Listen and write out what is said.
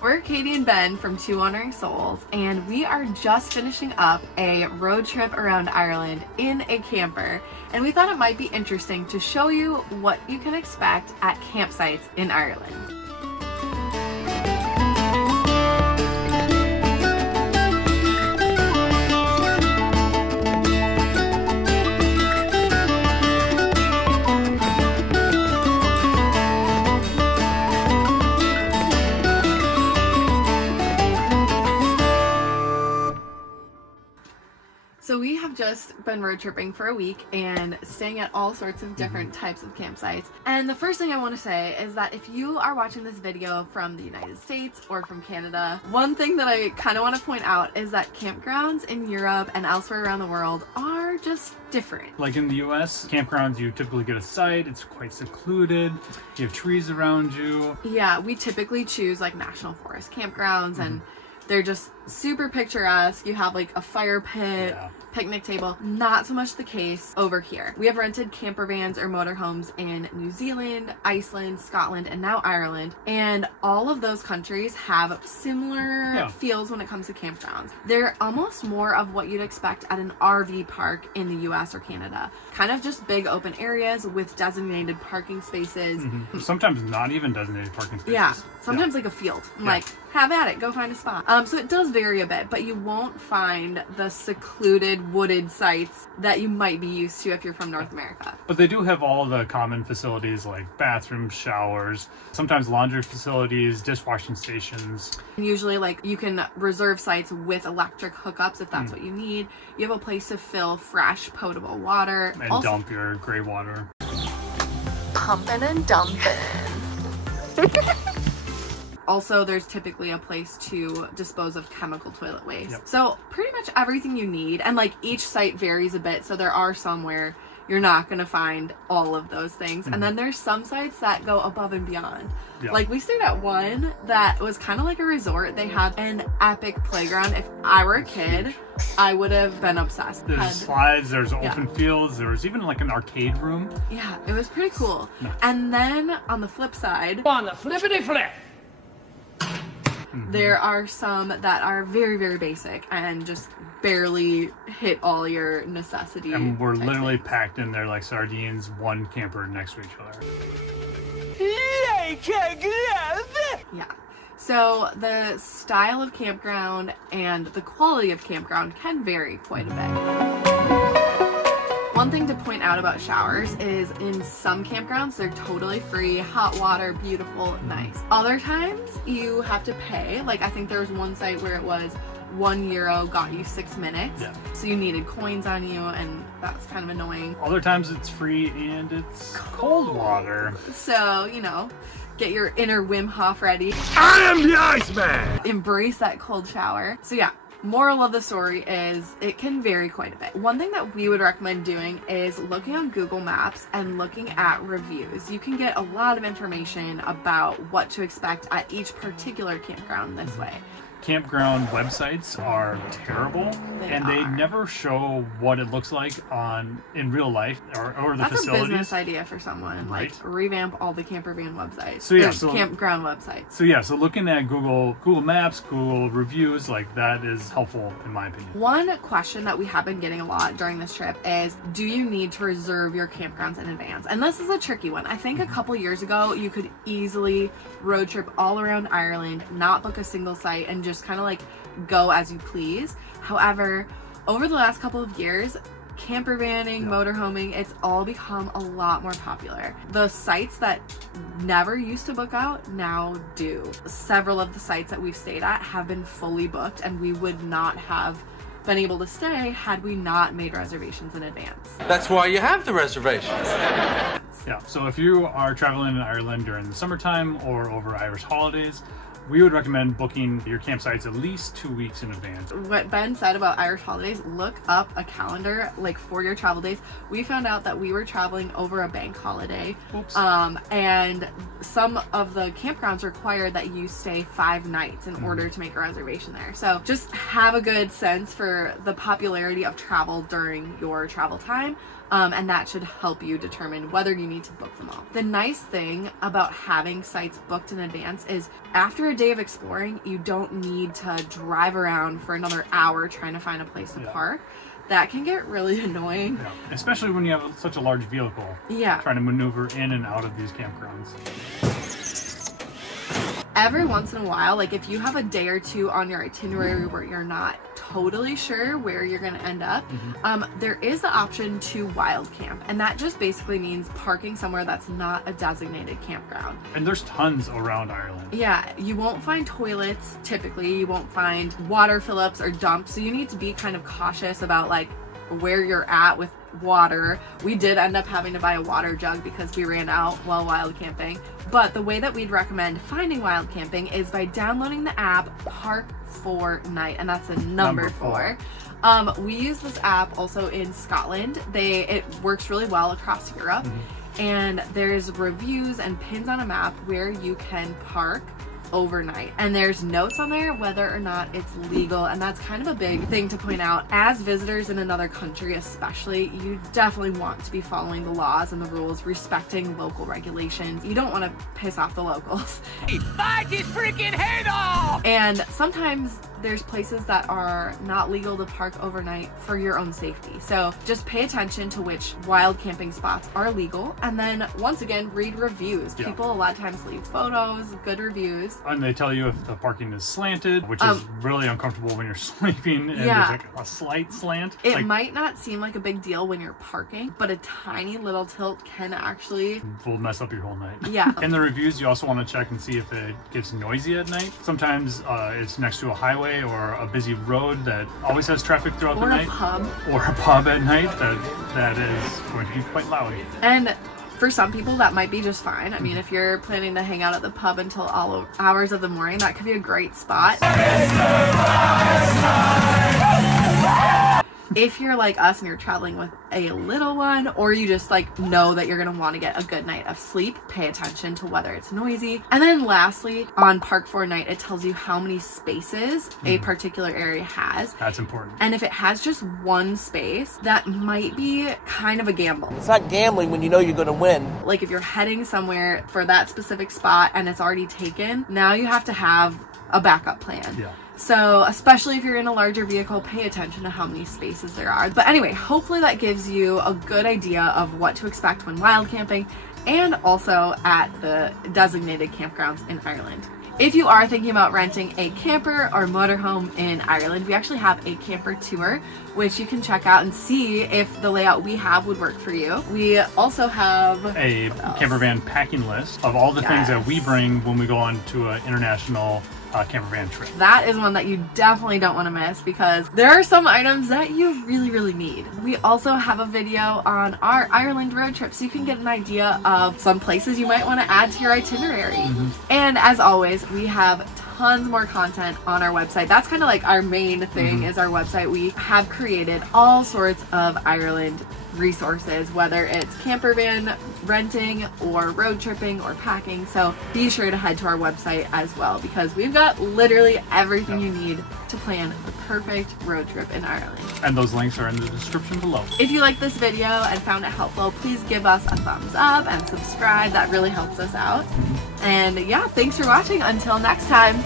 We're Katie and Ben from Two Wandering Souls, and we are just finishing up a road trip around Ireland in a camper, and we thought it might be interesting to show you what you can expect at campsites in Ireland. So we have just been road tripping for a week and staying at all sorts of different types of campsites. And the first thing I want to say is that if you are watching this video from the United States or from Canada, one thing that I kind of want to point out is that campgrounds in Europe and elsewhere around the world are just different. Like in the US, campgrounds, you typically get a site, it's quite secluded, you have trees around you. Yeah, we typically choose like national forest campgrounds and they're just super picturesque. You have like a fire pit, picnic table. Not so much the case over here. We have rented camper vans or motorhomes in New Zealand, Iceland, Scotland, and now Ireland. And all of those countries have similar feels when it comes to campgrounds. They're almost more of what you'd expect at an RV park in the US or Canada. Kind of just big open areas with designated parking spaces. Sometimes not even designated parking spaces. Yeah, sometimes like a field. Like, have at it, go find a spot. So it does vary a bit, but you won't find the secluded wooded sites that you might be used to if you're from North America. But they do have all the common facilities like bathrooms, showers, sometimes laundry facilities, dishwashing stations. Usually like you can reserve sites with electric hookups if that's what you need. You have a place to fill fresh potable water. And also dump your gray water. Pumping and dumping. Also, there's typically a place to dispose of chemical toilet waste. So pretty much everything you need, and like each site varies a bit, so there are some where you're not going to find all of those things. And then there's some sites that go above and beyond. Like we stayed at one that was kind of like a resort. They had an epic playground. If I were a kid, I would have been obsessed. There's slides, there's open fields, there was even like an arcade room. Yeah, it was pretty cool. And then on the flip side, on the flippity flip, there are some that are very, very basic and just barely hit all your necessities. And we're literally packed in there like sardines, one camper next to each other. Yeah. So the style of campground and the quality of campground can vary quite a bit. One thing to point out about showers is in some campgrounds, they're totally free, hot water, beautiful, nice. Other times you have to pay. Like I think there was one site where it was €1 got you 6 minutes. So you needed coins on you and that's kind of annoying. Other times it's free and it's cold water. So, you know, get your inner Wim Hof ready. I am the Iceman! Embrace that cold shower. So yeah. Moral of the story is it can vary quite a bit. One thing that we would recommend doing is looking on Google Maps and looking at reviews. You can get a lot of information about what to expect at each particular campground this way. Campground websites are terrible, they never show what it looks like in real life or the facilities. That's a business idea for someone, like revamp all the camper van websites. So campground websites. So looking at Google Maps, Google reviews, like that is helpful in my opinion. One question that we have been getting a lot during this trip is, do you need to reserve your campgrounds in advance? And this is a tricky one. I think a couple years ago you could easily road trip all around Ireland, not book a single site, and just kind of like go as you please. However, over the last couple of years, camper vanning, motorhoming, it's all become a lot more popular. The sites that never used to book out now do. Several of the sites that we've stayed at have been fully booked, and we would not have been able to stay had we not made reservations in advance. That's why you have the reservations. Yeah, so if you are traveling in Ireland during the summertime or over Irish holidays, we would recommend booking your campsites at least 2 weeks in advance. What Ben said about Irish holidays, look up a calendar like for your travel days. We found out that we were traveling over a bank holiday. And some of the campgrounds require that you stay 5 nights in order to make a reservation there. So just have a good sense for the popularity of travel during your travel time. and that should help you determine whether you need to book them all. The nice thing about having sites booked in advance is after a day of exploring, you don't need to drive around for another hour trying to find a place to park. That can get really annoying. Yeah. Especially when you have such a large vehicle. Yeah. Trying to maneuver in and out of these campgrounds. Every once in a while, like if you have a day or two on your itinerary where you're not totally sure where you're going to end up, there is the option to wild camp, and that just basically means parking somewhere that's not a designated campground. And there's tons around Ireland. Yeah, you won't find toilets typically, you won't find water fill-ups or dumps, so you need to be kind of cautious about like where you're at with water. We did end up having to buy a water jug because we ran out while wild camping. But the way that we'd recommend finding wild camping is by downloading the app Park4Night, and that's a number 4. We use this app also in Scotland. It works really well across Europe, and there's reviews and pins on a map where you can park overnight, and there's notes on there whether or not it's legal, and that's kind of a big thing to point out. As visitors in another country especially, you definitely want to be following the laws and the rules, respecting local regulations. You don't want to piss off the locals. Bite his freaking head off! And sometimes there's places that are not legal to park overnight for your own safety. So just pay attention to which wild camping spots are legal, and then once again, read reviews. People a lot of times leave photos, good reviews. And they tell you if the parking is slanted, which is really uncomfortable when you're sleeping and there's like a slight slant. It might not seem like a big deal when you're parking, but a tiny little tilt can actually will mess up your whole night. Yeah. In the reviews, you also want to check and see if it gets noisy at night. Sometimes it's next to a highway or a busy road that always has traffic throughout the night. Or a pub at night that is going to be quite loud. And for some people that might be just fine. I mean, if you're planning to hang out at the pub until all hours of the morning, that could be a great spot. If you're like us and you're traveling with a little one, or you just like know that you're gonna want to get a good night of sleep, pay attention to whether it's noisy. And then lastly, on Park4Night, it tells you how many spaces a particular area has. That's important. And if it has just one space, that might be kind of a gamble. It's not gambling when you know you're gonna win. Like if you're heading somewhere for that specific spot and it's already taken, now you have to have a backup plan. Yeah. So especially if you're in a larger vehicle, pay attention to how many spaces there are. But anyway, hopefully that gives you a good idea of what to expect when wild camping and also at the designated campgrounds in Ireland. If you are thinking about renting a camper or motorhome in Ireland, we actually have a camper tour, which you can check out and see if the layout we have would work for you. We also have a camper van packing list of all the things that we bring when we go on to an international camper van trip. That is one that you definitely don't want to miss because there are some items that you really need. We also have a video on our Ireland road trip, so you can get an idea of some places you might want to add to your itinerary. And as always, we have tons more content on our website. That's kind of like our main thing is our website. We have created all sorts of Ireland resources, whether it's camper van renting or road tripping or packing. So be sure to head to our website as well because we've got literally everything you need to plan the perfect road trip in Ireland. And those links are in the description below. If you like this video and found it helpful, please give us a thumbs up and subscribe. That really helps us out. And yeah, thanks for watching. Until next time.